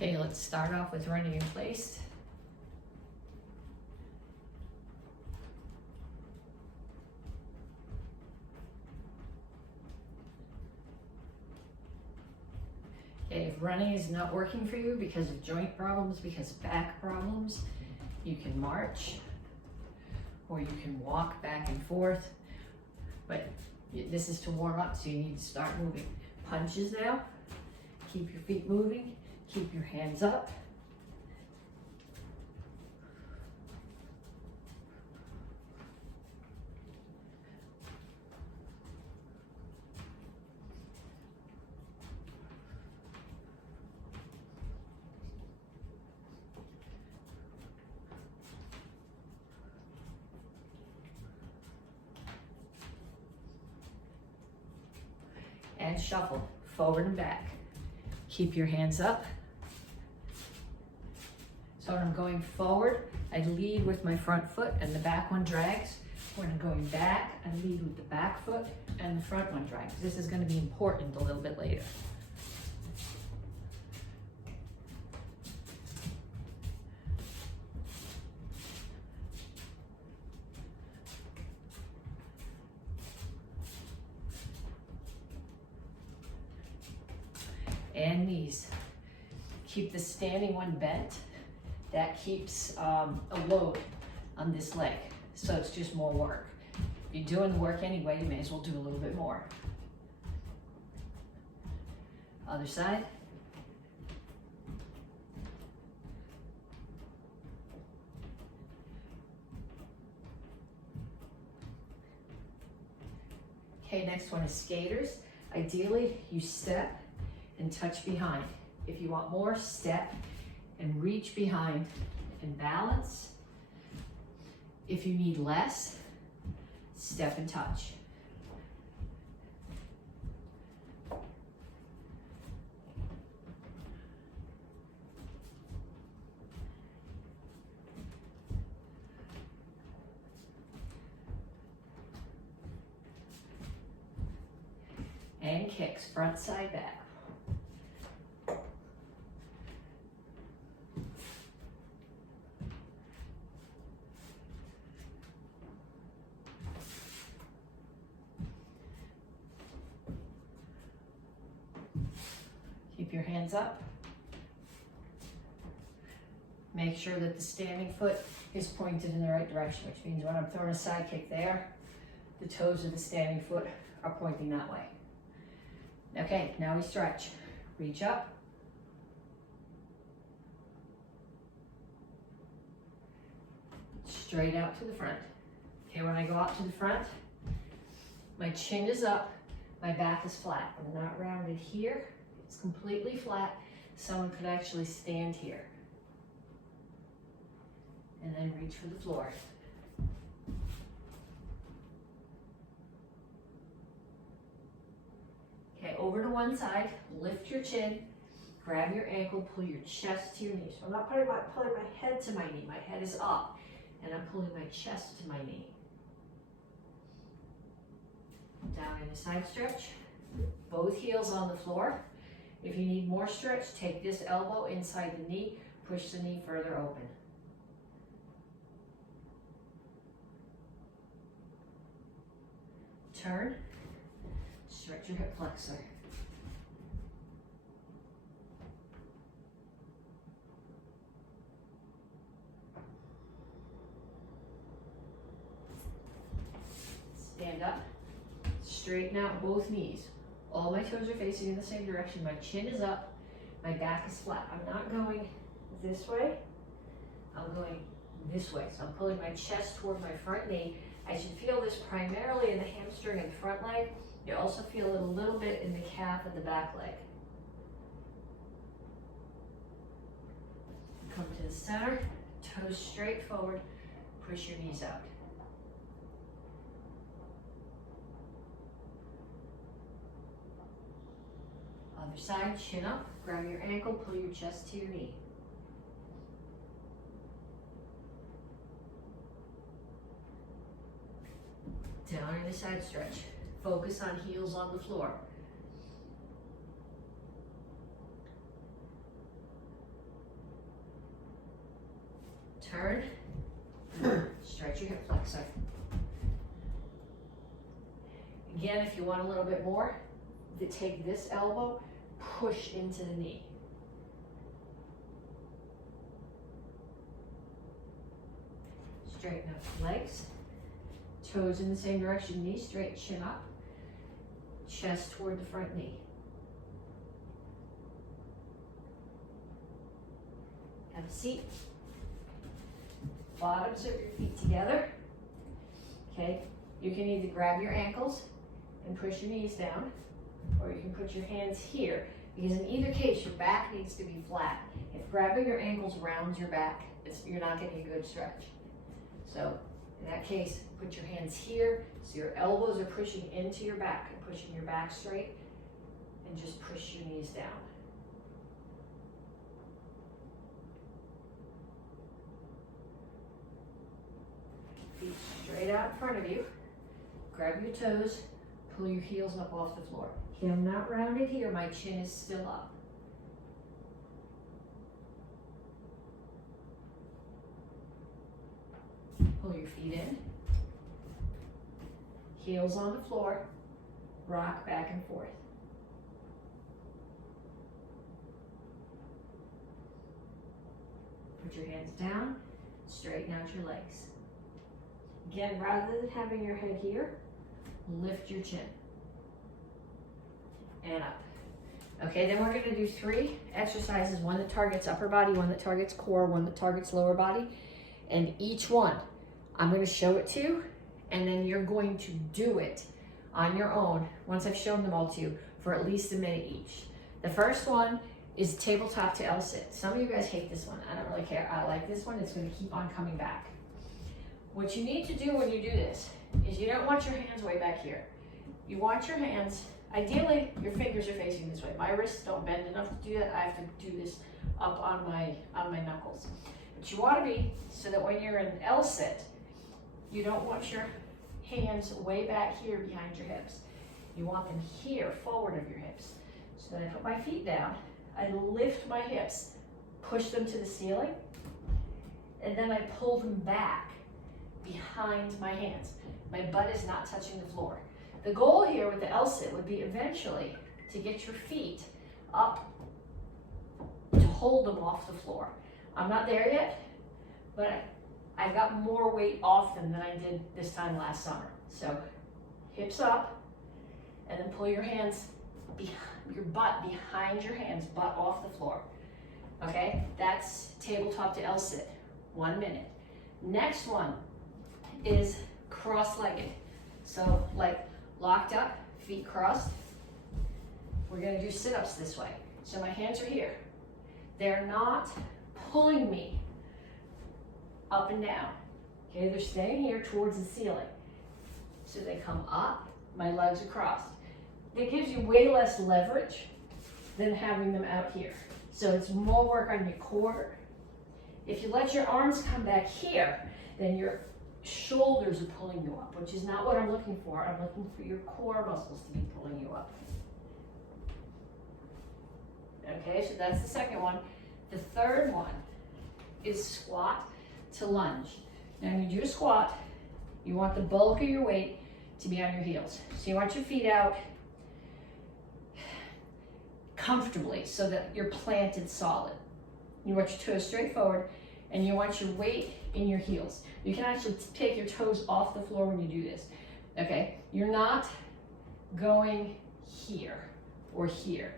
Okay, let's start off with running in place. Okay, if running is not working for you because of joint problems, because of back problems, you can march or you can walk back and forth. But this is to warm up, so you need to start moving. Punches now. Keep your feet moving. Keep your hands up. And shuffle forward and back. Keep your hands up. So when I'm going forward, I lead with my front foot and the back one drags. When I'm going back, I lead with the back foot and the front one drags. This is going to be important a little bit later. And knees. Keep the standing one bent. That keeps a load on this leg, so it's just more work. If you're doing the work anyway, you may as well do a little bit more. Other side. Okay, next one is skaters. Ideally, you step and touch behind. If you want more, step and reach behind and balance. If you need less, step and touch. And kicks, front, side, back. Keep your hands up. Make sure that the standing foot is pointed in the right direction, which means when I'm throwing a side kick there, the toes of the standing foot are pointing that way. Okay, now we stretch. Reach up. Straight out to the front. Okay, when I go out to the front, my chin is up, my back is flat. I'm not rounded here. It's completely flat. Someone could actually stand here. And then reach for the floor. Okay, over to one side, lift your chin, grab your ankle, pull your chest to your knee. So I'm not pulling my head to my knee. My head is up, and I'm pulling my chest to my knee. Down in a side stretch, both heels on the floor. If you need more stretch, take this elbow inside the knee, push the knee further open. Turn, stretch your hip flexor. Stand up, straighten out both knees. All my toes are facing in the same direction. My chin is up, my back is flat. I'm not going this way, I'm going this way. So I'm pulling my chest toward my front knee. I should feel this primarily in the hamstring and front leg. You also feel it a little bit in the calf and the back leg. Come to the center, toes straight forward, push your knees out. Other side, chin up, grab your ankle, pull your chest to your knee. Down in a side stretch. Focus on heels on the floor. Turn, stretch your hip flexor. Again, if you want a little bit more, take this elbow, push into the knee. Straighten up the legs, toes in the same direction, knee straight, chin up, chest toward the front knee. Have a seat. Bottoms of your feet together. Okay, you can either grab your ankles and push your knees down, or you can put your hands here, because in either case, your back needs to be flat. If grabbing your ankles rounds your back, you're not getting a good stretch. So in that case, put your hands here, so your elbows are pushing into your back and pushing your back straight, and just push your knees down. Feet straight out in front of you. Grab your toes, pull your heels up off the floor. Okay, I'm not rounded here, my chin is still up. Pull your feet in. Heels on the floor, rock back and forth. Put your hands down, straighten out your legs. Again, rather than having your head here, lift your chin. And up. Okay, then we're gonna do 3 exercises, one that targets upper body, one that targets core, one that targets lower body. And each one, I'm gonna show it to you, and then you're going to do it on your own, once I've shown them all to you, for at least a minute each. The first one is tabletop to L-sit. Some of you guys hate this one. I don't really care. I like this one. It's gonna keep on coming back. What you need to do when you do this is you don't want your hands way back here. You want your hands, ideally your fingers are facing this way. My wrists don't bend enough to do that. I have to do this up on my knuckles. But you want to be so that when you're in L-sit, you don't want your hands way back here behind your hips. You want them here, forward of your hips. So then I put my feet down, I lift my hips, push them to the ceiling, and then I pull them back behind my hands. My butt is not touching the floor. The goal here with the L-sit would be eventually to get your feet up to hold them off the floor. I'm not there yet, but I've got more weight off them than I did this time last summer. So hips up, and then pull your hands, your butt behind your hands, butt off the floor. Okay, that's tabletop to L-sit, 1 minute. Next one is cross-legged. So like locked up, feet crossed. We're gonna do sit-ups this way. So my hands are here. They're not pulling me up and down. Okay, they're staying here towards the ceiling. So they come up, my legs are crossed. It gives you way less leverage than having them out here. So it's more work on your core. If you let your arms come back here, then your shoulders are pulling you up, which is not what I'm looking for. I'm looking for your core muscles to be pulling you up. Okay, so that's the second one. The third one is squat to lunge. Now when you do a squat, you want the bulk of your weight to be on your heels. So you want your feet out comfortably so that you're planted solid. You want your toes straight forward, and you want your weight in your heels. You can actually take your toes off the floor when you do this, okay? You're not going here or here.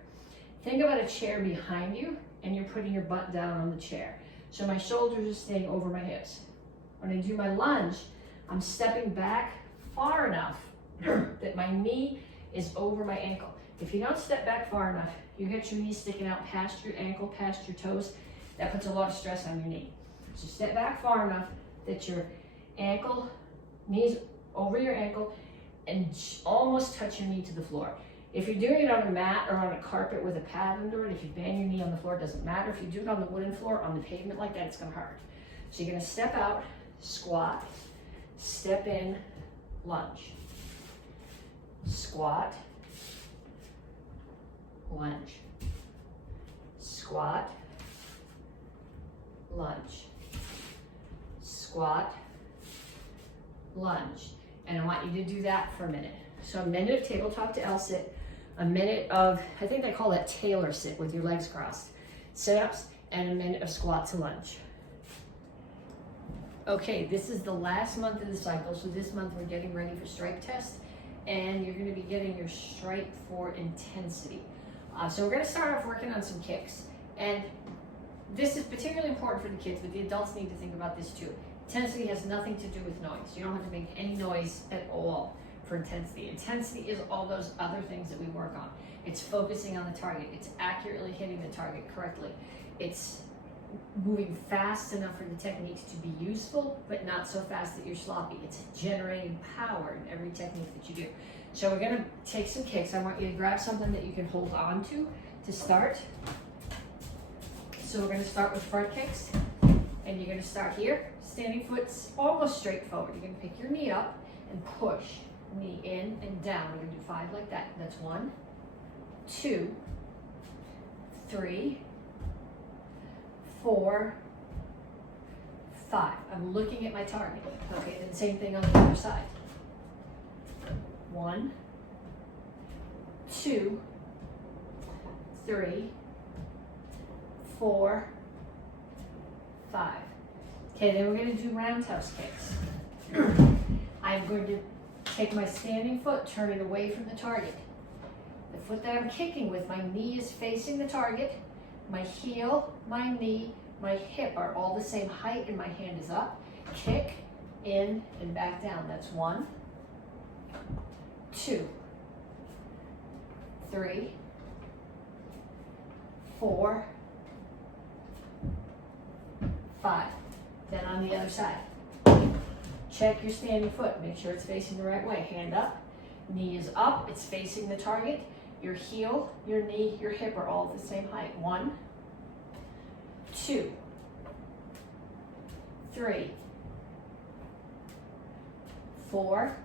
Think about a chair behind you, and you're putting your butt down on the chair. So my shoulders are staying over my hips. When I do my lunge, I'm stepping back far enough that my knee is over my ankle. If you don't step back far enough, you get your knee sticking out past your ankle, past your toes. That puts a lot of stress on your knee. So step back far enough that your ankle, knees over your ankle, and almost touch your knee to the floor. If you're doing it on a mat or on a carpet with a pad under it, if you bang your knee on the floor, it doesn't matter. If you do it on the wooden floor, on the pavement like that, it's gonna hurt. So you're gonna step out, squat, step in, lunge. Squat, lunge. Squat, lunge. squat, lunge. And I want you to do that for a minute. So a minute of tabletop to L sit, a minute of, I think they call that tailor sit with your legs crossed, sit-ups, and a minute of squat to lunge. Okay, this is the last month of the cycle, so this month we're getting ready for stripe test, and you're gonna be getting your stripe for intensity. So we're gonna start off working on some kicks, and this is particularly important for the kids, but the adults need to think about this too. Intensity has nothing to do with noise. You don't have to make any noise at all for intensity. Intensity is all those other things that we work on. It's focusing on the target. It's accurately hitting the target correctly. It's moving fast enough for the techniques to be useful, but not so fast that you're sloppy. It's generating power in every technique that you do. So we're gonna take some kicks. I want you to grab something that you can hold on to start. So we're gonna start with front kicks, and you're gonna start here. Standing foot's almost straight forward. You're gonna pick your knee up and push. Knee in and down. We're gonna do 5 like that. That's 1, 2, 3, 4, 5. I'm looking at my target. Okay, then same thing on the other side. 1, 2, 3, 4, 5. Okay, then we're going to do roundhouse kicks. I'm going to take my standing foot, turn it away from the target. The foot that I'm kicking with, my knee is facing the target. My heel, my knee, my hip are all the same height, and my hand is up. Kick, in, and back down. That's 1, 2, 3, 4, 5. Then on the other side. Check your standing foot. Make sure it's facing the right way. Hand up. Knee is up. It's facing the target. Your heel, your knee, your hip are all the same height. 1, 2, 3, 4,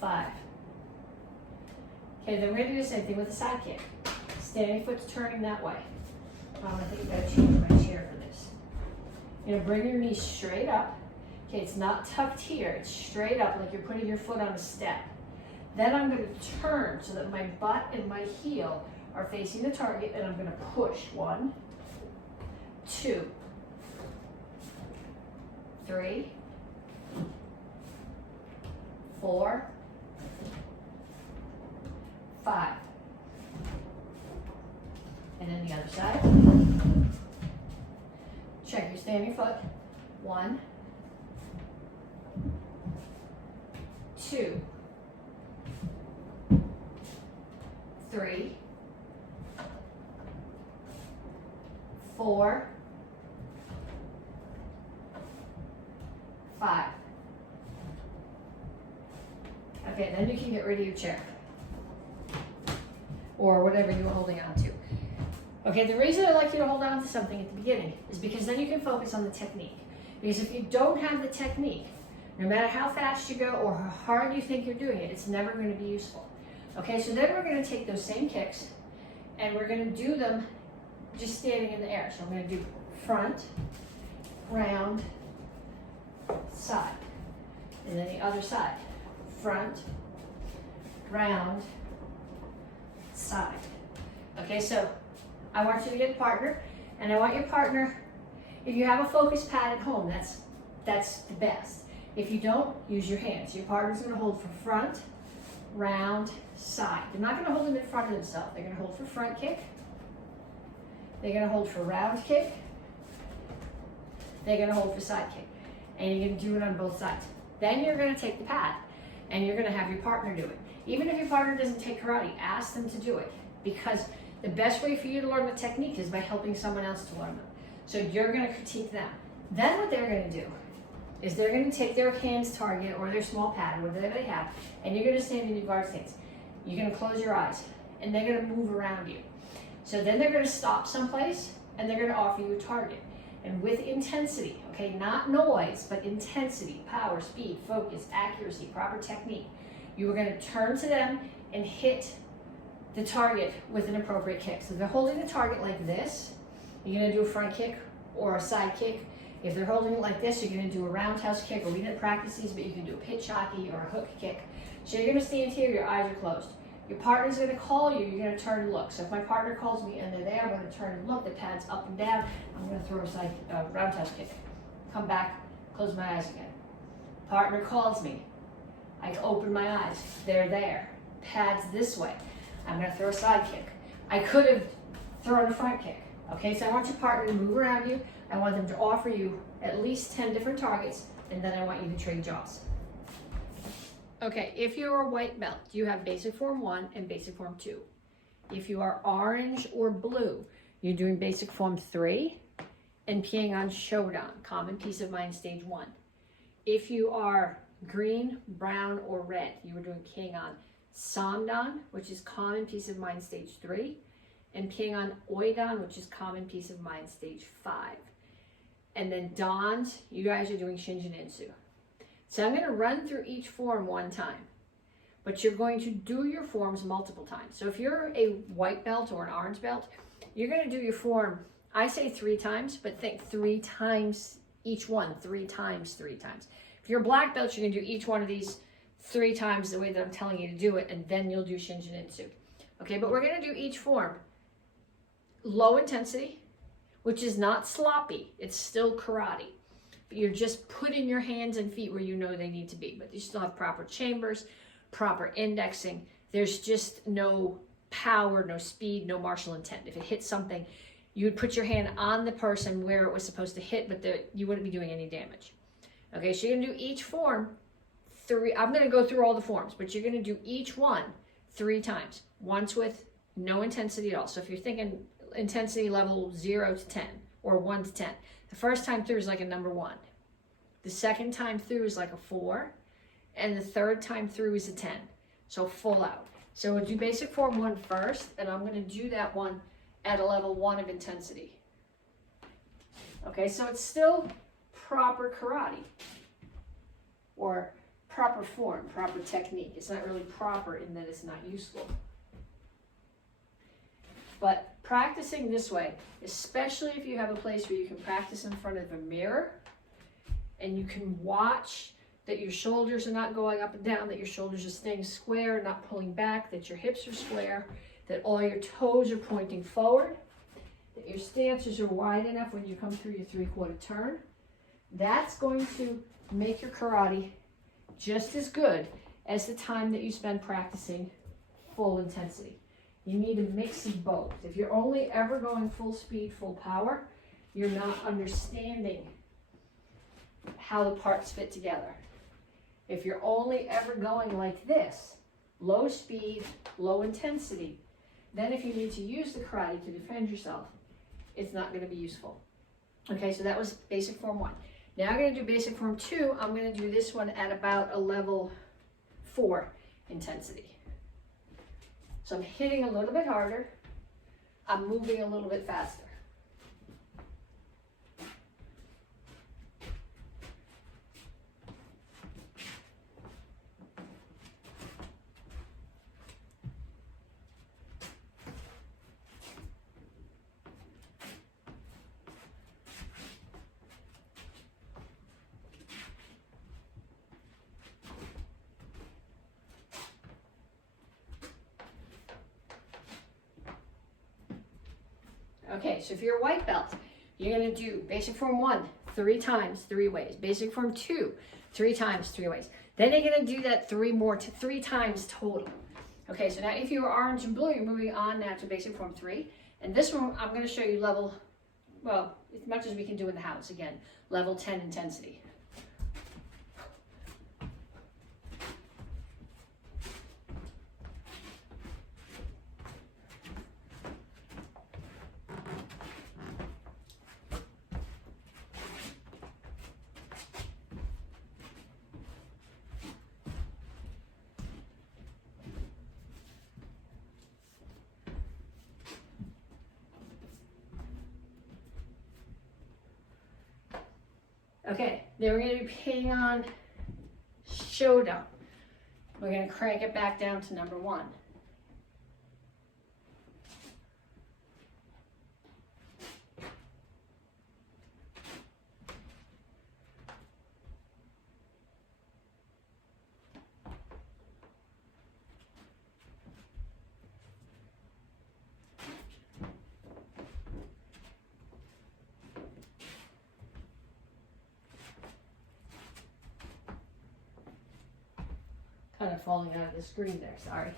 5. Okay, then we're going to do the same thing with the side kick. Standing foot's turning that way. I think I've got to change my chair for this. You're going to bring your knee straight up. Okay, it's not tucked here. It's straight up like you're putting your foot on a step. Then I'm going to turn so that my butt and my heel are facing the target, and I'm going to push. 1, 2, 3, 4, 5. And then the other side. Check your standing foot. 1, 2, 3, 4, 5. Okay, then you can get rid of your chair or whatever you were holding on to. Okay, the reason I like you to hold on to something at the beginning is because then you can focus on the technique. Because if you don't have the technique, no matter how fast you go or how hard you think you're doing it, it's never going to be useful. Okay, so then we're going to take those same kicks and we're going to do them just standing in the air. So I'm going to do front, round, side. And then the other side. Front, round, side. Okay, so I want you to get a partner, and I want your partner, if you have a focus pad at home, that's the best. If you don't, use your hands. Your partner's going to hold for front, round, side. They're not going to hold them in front of themselves. They're going to hold for front kick. They're going to hold for round kick. They're going to hold for side kick. And you're going to do it on both sides. Then you're going to take the pad, and you're going to have your partner do it. Even if your partner doesn't take karate, ask them to do it, because the best way for you to learn the technique is by helping someone else to learn them. So you're going to critique them. Then what they're going to do is they're going to take their hands target or their small pad, whatever they have, and you're going to stand in your guard stance. You're going to close your eyes, and they're going to move around you. So then they're going to stop someplace, and they're going to offer you a target. And with intensity, okay, not noise, but intensity, power, speed, focus, accuracy, proper technique, you are going to turn to them and hit the target with an appropriate kick. So they're holding the target like this. You're going to do a front kick or a side kick, If they're holding it like this, you're gonna do a roundhouse kick, or we didn't practice these, but you can do a pitch hockey or a hook kick. So you're gonna stand here, your eyes are closed. Your partner's gonna call you, you're gonna turn and look. So if my partner calls me and they're there, I'm gonna turn and look, the pad's up and down, I'm gonna throw a roundhouse kick. Come back, close my eyes again. Partner calls me, I open my eyes, they're there. Pad's this way, I'm gonna throw a side kick. I could have thrown a front kick. Okay, so I want your partner to move around you. I want them to offer you at least 10 different targets, and then I want you to trade jaws. Okay, if you're a white belt, you have basic form 1 and basic form 2. If you are orange or blue, you're doing basic form 3 and Pyongan Shodan, common peace of mind stage 1. If you are green, brown, or red, you are doing Pyongan Samdan, which is common peace of mind stage 3, and Pyongan Oidan, which is common peace of mind stage 5. And then Dans, you guys are doing Shinjin Insu. So I'm going to run through each form one time, but you're going to do your forms multiple times. So if you're a white belt or an orange belt, you're going to do your form, I say 3 times, but think 3 times each one, 3 times, 3 times. If you're a black belt, you're going to do each one of these 3 times the way that I'm telling you to do it, and then you'll do Shinjin Insu. Okay, but we're going to do each form low intensity, which is not sloppy. It's still karate. But you're just putting your hands and feet where you know they need to be. But you still have proper chambers, proper indexing. There's just no power, no speed, no martial intent. If it hits something, you would put your hand on the person where it was supposed to hit, but you wouldn't be doing any damage. Okay, so you're going to do each form 3. I'm going to go through all the forms, but you're going to do each one 3 times. Once with no intensity at all. So if you're thinking intensity level 0 to 10 or 1 to 10, the first time through is like a number 1. The second time through is like a 4, and the third time through is a 10. So full out. So we'll do basic form 1 first, and I'm going to do that one at a level 1 of intensity. Okay, so it's still proper karate, or proper form, proper technique. It's not really proper in that it's not useful. But practicing this way, especially if you have a place where you can practice in front of a mirror and you can watch that your shoulders are not going up and down, that your shoulders are staying square, not pulling back, that your hips are square, that all your toes are pointing forward, that your stances are wide enough when you come through your 3/4 turn. That's going to make your karate just as good as the time that you spend practicing full intensity. You need a mix of both. If you're only ever going full speed, full power, you're not understanding how the parts fit together. If you're only ever going like this, low speed, low intensity, then if you need to use the karate to defend yourself, it's not going to be useful. Okay, so that was basic form 1. Now I'm going to do basic form 2. I'm going to do this one at about a level 4 intensity. So I'm hitting a little bit harder. I'm moving a little bit faster. Okay, so if you're a white belt, you're going to do basic form 1 3 times, 3 ways. Basic form 2, 3 times, 3 ways. Then you're going to do that 3 times total. Okay, so now if you are orange and blue, you're moving on now to basic form 3. And this one, I'm going to show you level, well, as much as we can do in the house. Again, level 10 intensity. Okay, then we're going to be Pyongan Shodan. We're going to crank it back down to number 1. kind of falling out of the screen there, sorry.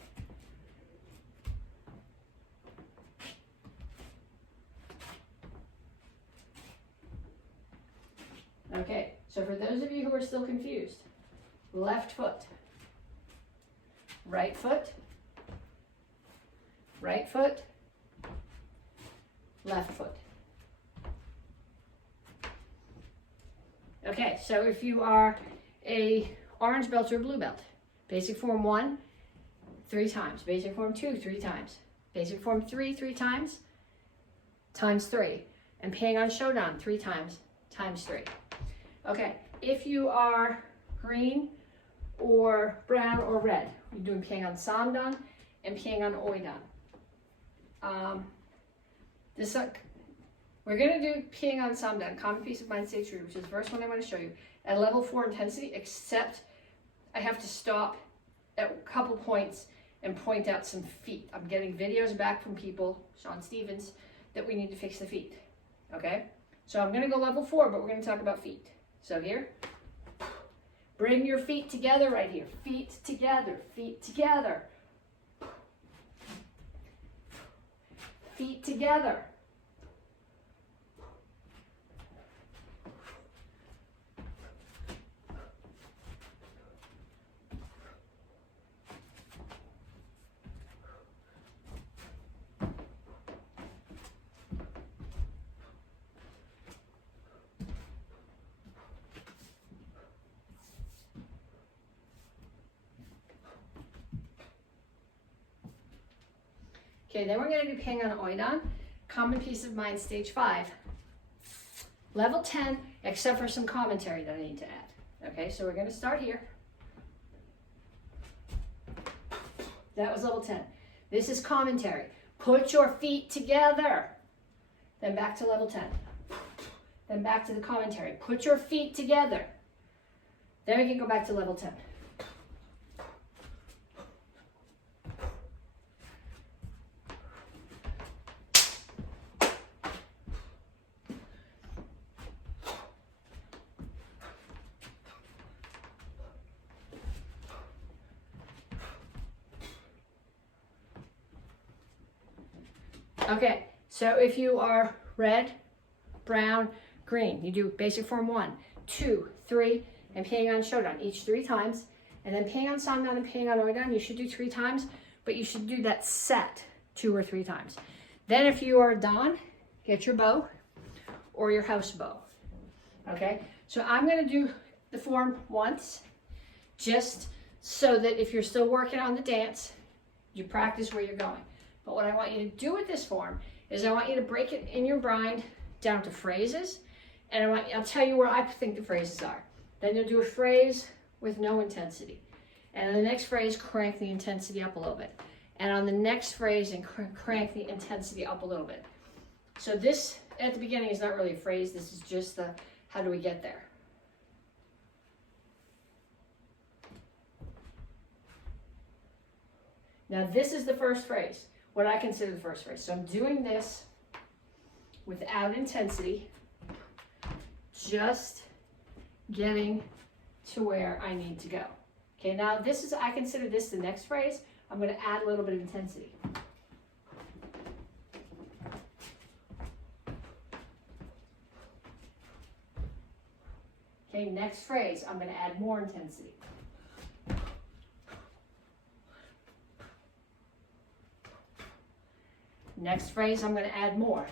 Okay, so for those of you who are still confused, left foot, right foot, right foot, left foot. Okay, so if you are a orange belt or a blue belt, basic form 1, 3 times, basic form 2, 3 times, basic form 3, 3 times, times 3, and Pang on Shodan 3 times, times 3. Okay, if you are green or brown or red, you're doing Pang on Samdan and Pang on Oidan. We're going to do Pang on Samdan, Common Peace of Mind Stage 3, which is the first one I want to show you, at level 4 intensity, except I have to stop at a couple points and point out some feet. I'm getting videos back from people, Sean Stevens, that we need to fix the feet. Okay? So I'm going to go level 4, but we're going to talk about feet. So here, bring your feet together right here. Feet together, feet together. Feet together. Okay, then we're going to do Pang on Oidan, Common Peace of Mind Stage 5. Level 10, except for some commentary that I need to add. Okay, so we're going to start here. That was level 10. This is commentary. Put your feet together. Then back to level 10. Then back to the commentary. Put your feet together. Then we can go back to level 10. Okay, so if you are red, brown, green, you do basic form 1, 2, 3, and Pang on Shodan, each 3 times. And then Pang on Samdan and Pang on Oidan, you should do 3 times, but you should do that set 2 or 3 times. Then if you are Don, get your bow or your house bow. Okay, so I'm going to do the form once, just so that if you're still working on the dance, you practice where you're going. But what I want you to do with this form is I want you to break it in your mind down to phrases, and I'll tell you where I think the phrases are. Then you'll do a phrase with no intensity. And on the next phrase, crank the intensity up a little bit. And on the next phrase, and crank the intensity up a little bit. So this, at the beginning, is not really a phrase. This is just the, how do we get there? Now this is the first phrase, what I consider the first phrase. So I'm doing this without intensity, just getting to where I need to go. Okay, now this is, I consider this the next phrase. I'm going to add a little bit of intensity. Okay, next phrase, I'm going to add more intensity. Next phrase, I'm going to add more.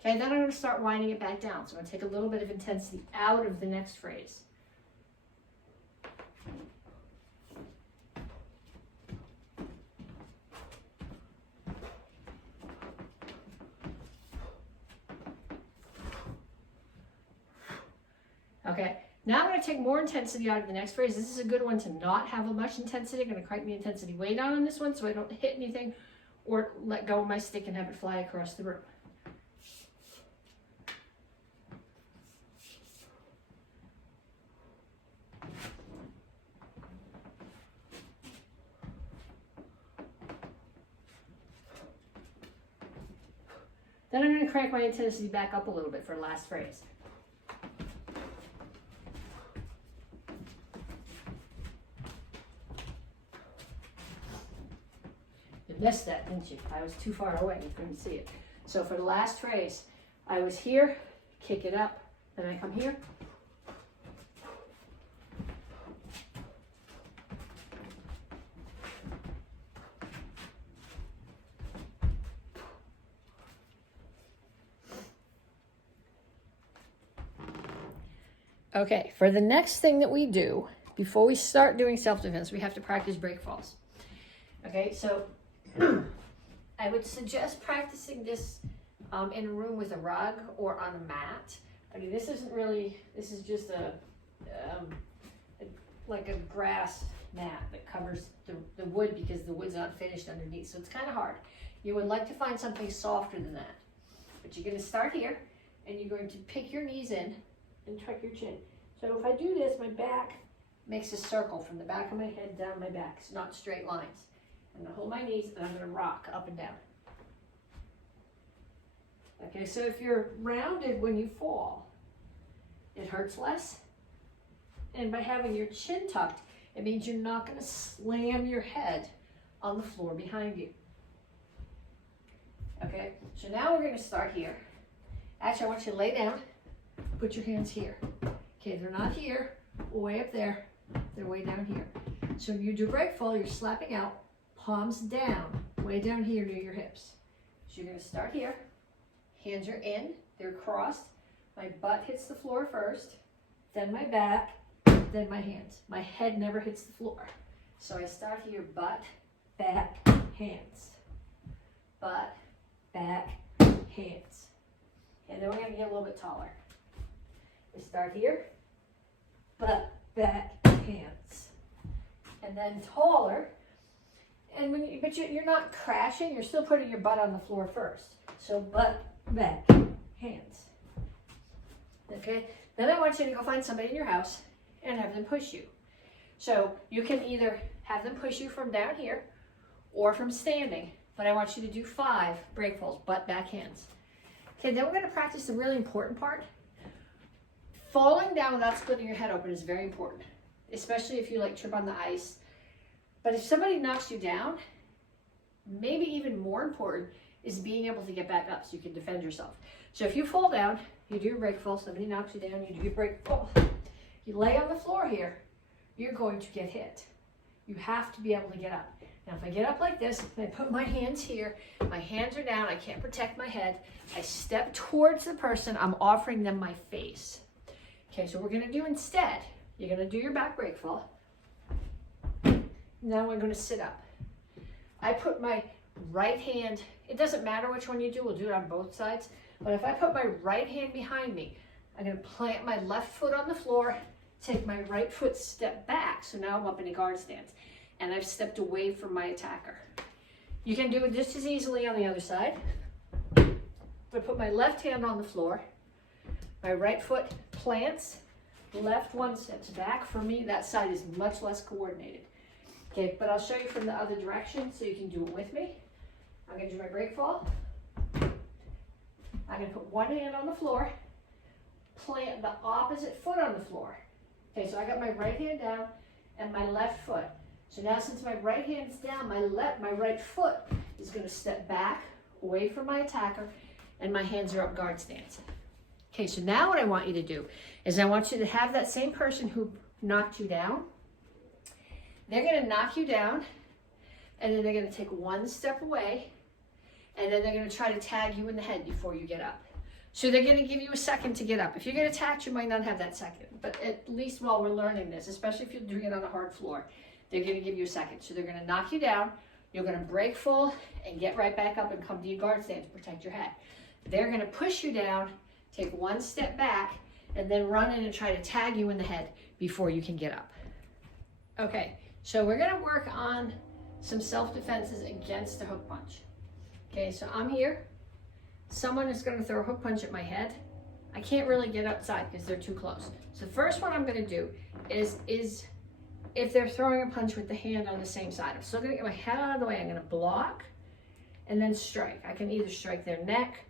Okay, then I'm going to start winding it back down. So I'm going to take a little bit of intensity out of the next phrase. Okay, now I'm going to take more intensity out of the next phrase. This is a good one to not have a much intensity. I'm going to crank the intensity way down on this one so I don't hit anything or let go of my stick and have it fly across the room. Then I'm going to crank my intensity back up a little bit for the last phrase. You missed that, didn't you? I was too far away, you couldn't see it. So for the last phrase, I was here, kick it up, then I come here. Okay, for the next thing that we do, before we start doing self-defense, we have to practice break falls. Okay, so I would suggest practicing this in a room with a rug or on a mat. I mean, this isn't really, this is just like a grass mat that covers the wood because the wood's not finished underneath, so it's kind of hard. You would like to find something softer than that. But you're going to start here, and you're going to pick your knees in and tuck your chin. So if I do this, my back makes a circle from the back of my head down my back. It's not straight lines. I'm going to hold my knees, and I'm going to rock up and down. Okay, so if you're rounded when you fall, it hurts less. And by having your chin tucked, it means you're not going to slam your head on the floor behind you. Okay, so now we're going to start here. Actually, I want you to lay down. Put your hands here. Okay, they're not here, way up there. They're way down here. So when you do break fall, you're slapping out, palms down, way down here near your hips. So you're going to start here. Hands are in, they're crossed. My butt hits the floor first, then my back, then my hands. My head never hits the floor. So I start here, butt, back, hands. Butt, back, hands. And then we're going to get a little bit taller. We start here, butt, back, hands. And then taller. And but you're not crashing, you're still putting your butt on the floor first. So butt, back, hands. Okay, then I want you to go find somebody in your house and have them push you. So you can either have them push you from down here or from standing, but I want you to do 5 break falls, butt, back, hands. Okay, then we're going to practice the really important part. Falling down without splitting your head open is very important, especially if you like trip on the ice. But if somebody knocks you down, maybe even more important is being able to get back up so you can defend yourself. So if you fall down, you do your break fall, somebody knocks you down, you do your break fall. You lay on the floor here, you're going to get hit. You have to be able to get up. Now if I get up like this, I put my hands here, my hands are down, I can't protect my head, I step towards the person, I'm offering them my face. Okay, so we're going to do instead, you're going to do your back break fall. Now we're going to sit up. I put my right hand, it doesn't matter which one you do, we'll do it on both sides, but if I put my right hand behind me, I'm going to plant my left foot on the floor, take my right foot, step back, so now I'm up in a guard stance, and I've stepped away from my attacker. You can do it just as easily on the other side. I put my left hand on the floor, my right foot plants, left one steps back. For me, that side is much less coordinated. Okay, but I'll show you from the other direction so you can do it with me. I'm going to do my break fall. I'm going to put one hand on the floor, plant the opposite foot on the floor. Okay, so I got my right hand down and my left foot. So now since my right hand's down, my right foot is going to step back away from my attacker and my hands are up guard stance. Okay, so now what I want you to do is I want you to have that same person who knocked you down. They're going to knock you down, and then they're going to take one step away, and then they're going to try to tag you in the head before you get up. So they're going to give you a second to get up. If you get attacked, you might not have that second, but at least while we're learning this, especially if you're doing it on a hard floor, they're going to give you a second. So they're going to knock you down, you're going to break full, and get right back up and come to your guard stance to protect your head. They're going to push you down, take one step back, and then run in and try to tag you in the head before you can get up. Okay. So we're going to work on some self-defenses against a hook punch. Okay, so I'm here. Someone is going to throw a hook punch at my head. I can't really get outside because they're too close. So the first one I'm going to do is if they're throwing a punch with the hand on the same side. I'm still going to get my head out of the way. I'm going to block and then strike. I can either strike their neck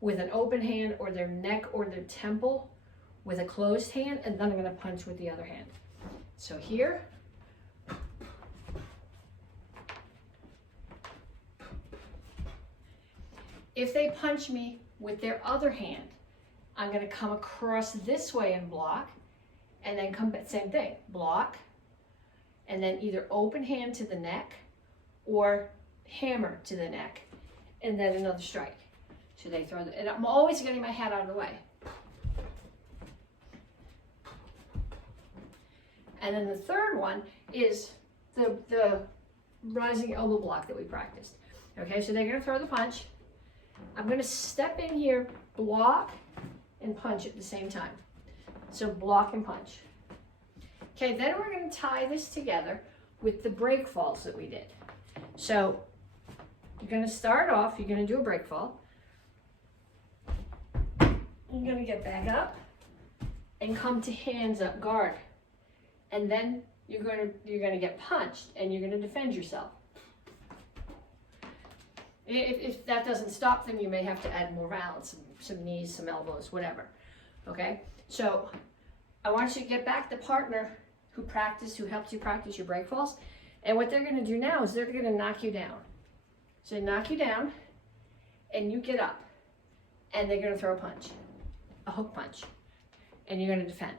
with an open hand, or their neck or their temple with a closed hand, and then I'm going to punch with the other hand. So here. If they punch me with their other hand, I'm going to come across this way and block, and then come back, same thing, block, and then either open hand to the neck or hammer to the neck, and then another strike. So they throw and I'm always getting my hat out of the way. And then the third one is the rising elbow block that we practiced. Okay, so they're going to throw the punch. I'm going to step in here, block, and punch at the same time. So block and punch. Okay, then we're going to tie this together with the break falls that we did. So you're going to start off, you're going to do a break fall. You're going to get back up and come to hands up guard. And then you're going to get punched and you're going to defend yourself. If that doesn't stop them, you may have to add more balance, some knees, some elbows, whatever. Okay? So I want you to get back the partner who helped you practice your break falls. And what they're going to do now is they're going to knock you down. So they knock you down and you get up and they're going to throw a punch, a hook punch, and you're going to defend.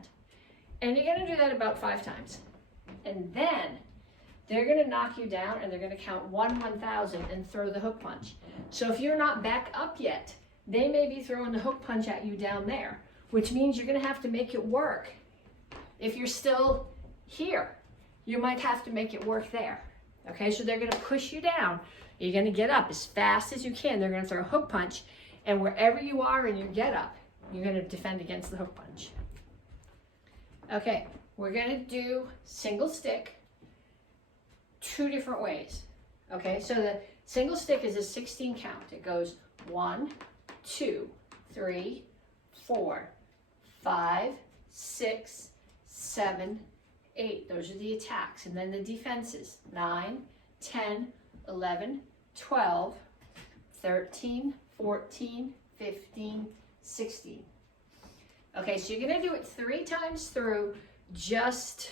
And you're going to do that about 5 times. And then they're going to knock you down and they're going to count 1,000 and throw the hook punch. So if you're not back up yet, they may be throwing the hook punch at you down there, which means you're going to have to make it work. If you're still here, you might have to make it work there. Okay, so they're going to push you down. You're going to get up as fast as you can. They're going to throw a hook punch, and wherever you are in your get up, you're going to defend against the hook punch. Okay, we're going to do single stick 2 different ways. Okay, so the single stick is a 16 count. It goes 1, 2, 3, 4, 5, 6, 7, 8. Those are the attacks. And then the defenses. 9, 10, 11, 12, 13, 14, 15, 16. Okay, so you're going to do it 3 times through, just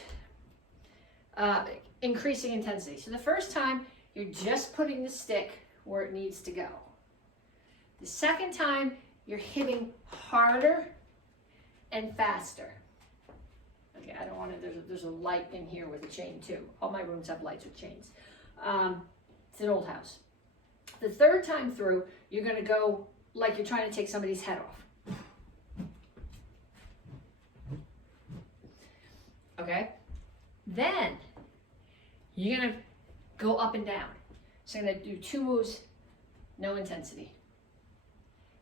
increasing intensity. So the first time, you're just putting the stick where it needs to go. The second time, you're hitting harder and faster. Okay, I don't want to, there's a light in here with a chain too. All my rooms have lights with chains. It's an old house. The third time through, you're going to go like you're trying to take somebody's head off. Okay? Then, you're going to go up and down. So I'm going to do 2 moves, no intensity.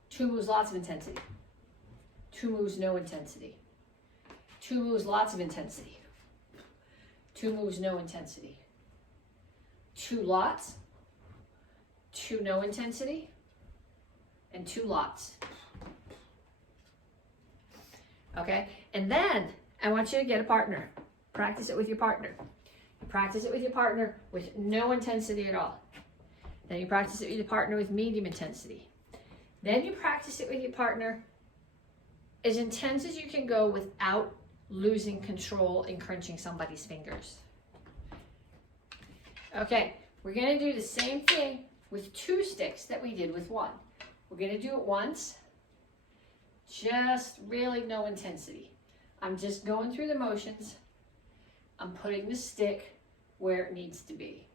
2 moves, lots of intensity. 2 moves, no intensity. 2 moves, lots of intensity. 2 moves, no intensity. 2 lots. 2 no intensity. And 2 lots. Okay? And then I want you to get a partner. Practice it with your partner. You practice it with your partner with no intensity at all. Then you practice it with your partner with medium intensity. Then you practice it with your partner as intense as you can go without losing control and crunching somebody's fingers. Okay, we're going to do the same thing with 2 sticks that we did with 1. We're going to do it once, just really no intensity. I'm just going through the motions. I'm putting the stick where it needs to be.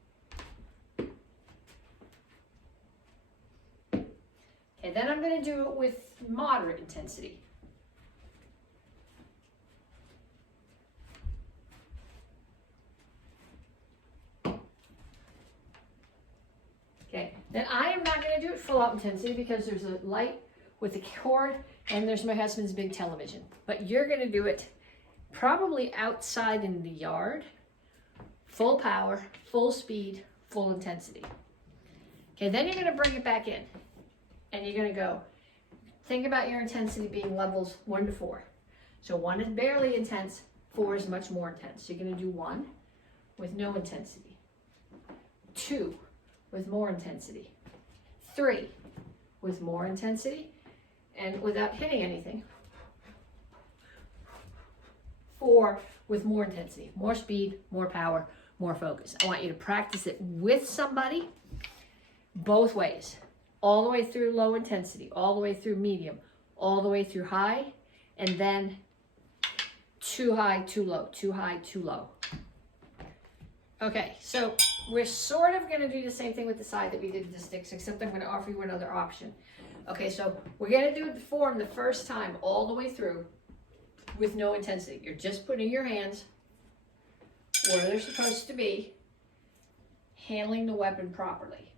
Okay, then I'm going to do it with moderate intensity. Okay, then I am not going to do it full out intensity because there's a light with a cord and there's my husband's big television. But you're going to do it probably outside in the yard, full power, full speed, full intensity. Okay, then you're going to bring it back in and you're going to go, think about your intensity being levels 1 to 4. So 1 is barely intense, 4 is much more intense. So you're going to do 1 with no intensity, 2 with more intensity, 3 with more intensity, and without hitting anything. 4 with more intensity, more speed, more power, more focus. I want you to practice it with somebody both ways, all the way through low intensity, all the way through medium, all the way through high, and then too high, too low, too high, too low. Okay, so we're sort of gonna do the same thing with the side that we did with the sticks, except I'm gonna offer you another option. Okay, so we're gonna do the form the first time all the way through with no intensity. You're just putting your hands where they're supposed to be, handling the weapon properly.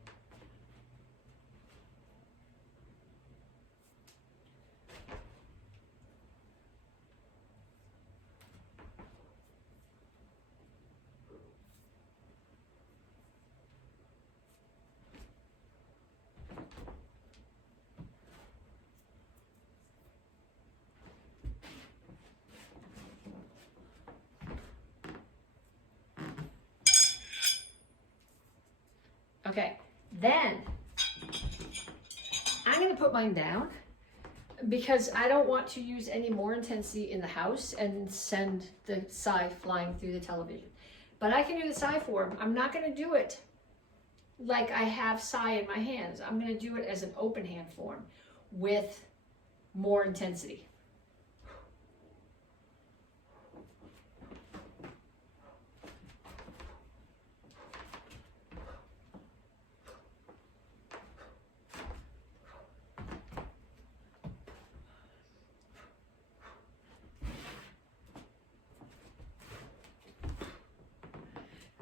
Okay, then I'm going to put mine down because I don't want to use any more intensity in the house and send the sai flying through the television. But I can do the sai form. I'm not going to do it like I have sai in my hands. I'm going to do it as an open hand form with more intensity.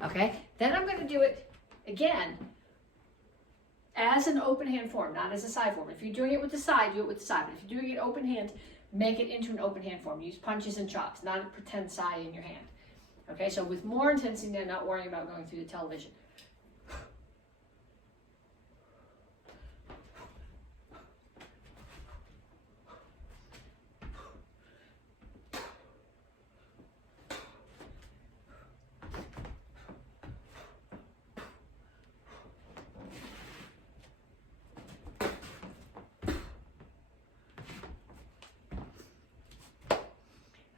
Okay, then I'm going to do it again as an open hand form, not as a side form. If you're doing it with the side, do it with the side. But if you're doing it open hand, make it into an open hand form. Use punches and chops, not a pretend sai in your hand. Okay, so with more intensity, then not worrying about going through the television.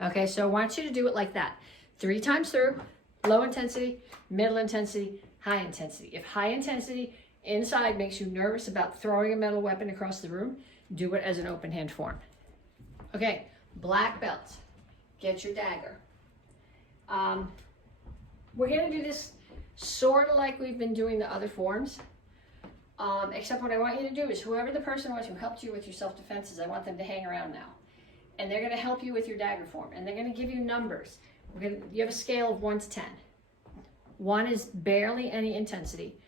Okay, so I want you to do it like that. 3 times through, low intensity, middle intensity, high intensity. If high intensity inside makes you nervous about throwing a metal weapon across the room, do it as an open hand form. Okay, black belt. Get your dagger. We're gonna do this sort of like we've been doing the other forms, except what I want you to do is whoever the person was who helped you with your self-defenses, I want them to hang around now. And they're going to help you with your dagger form. And they're going to give you numbers. You have a scale of 1 to 10. 1 is barely any intensity.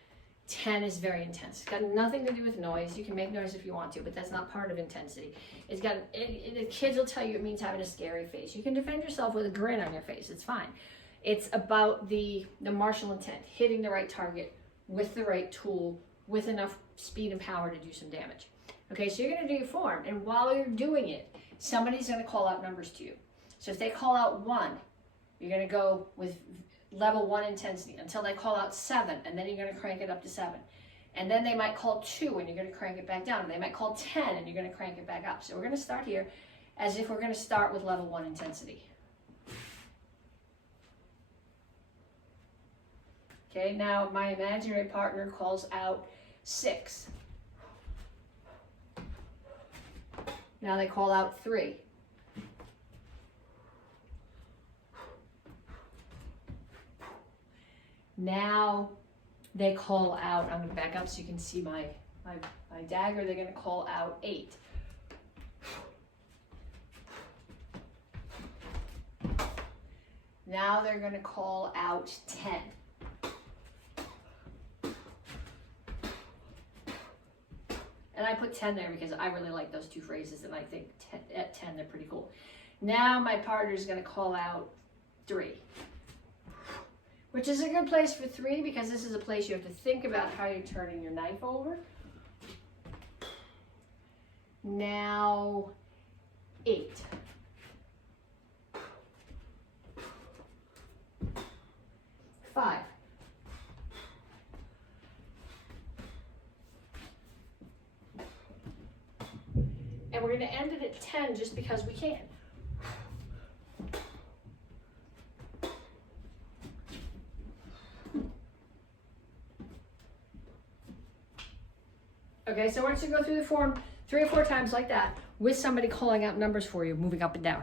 10 is very intense. It's got nothing to do with noise. You can make noise if you want to, but that's not part of intensity. It's got, the kids will tell you it means having a scary face. You can defend yourself with a grin on your face. It's fine. It's about the martial intent, hitting the right target with the right tool, with enough speed and power to do some damage. Okay, so you're going to do your form. And while you're doing it, somebody's going to call out numbers to you. So if they call out 1, you're going to go with level 1 intensity until they call out 7, and then you're going to crank it up to 7. And then they might call 2, and you're going to crank it back down. And they might call 10, and you're going to crank it back up. So we're going to start here as if we're going to start with level 1 intensity. Okay, now my imaginary partner calls out 6. Now they call out 3. Now they call out, I'm going to back up so you can see my dagger, they're going to call out 8. Now they're going to call out 10. And I put 10 there because I really like those 2 phrases, and I think at 10 they're pretty cool. Now my partner is going to call out 3, which is a good place for 3 because this is a place you have to think about how you're turning your knife over. Now 8. Five. And we're gonna end it at 10 just because we can. Okay, so I want you to go through the form 3 or 4 times like that with somebody calling out numbers for you, moving up and down.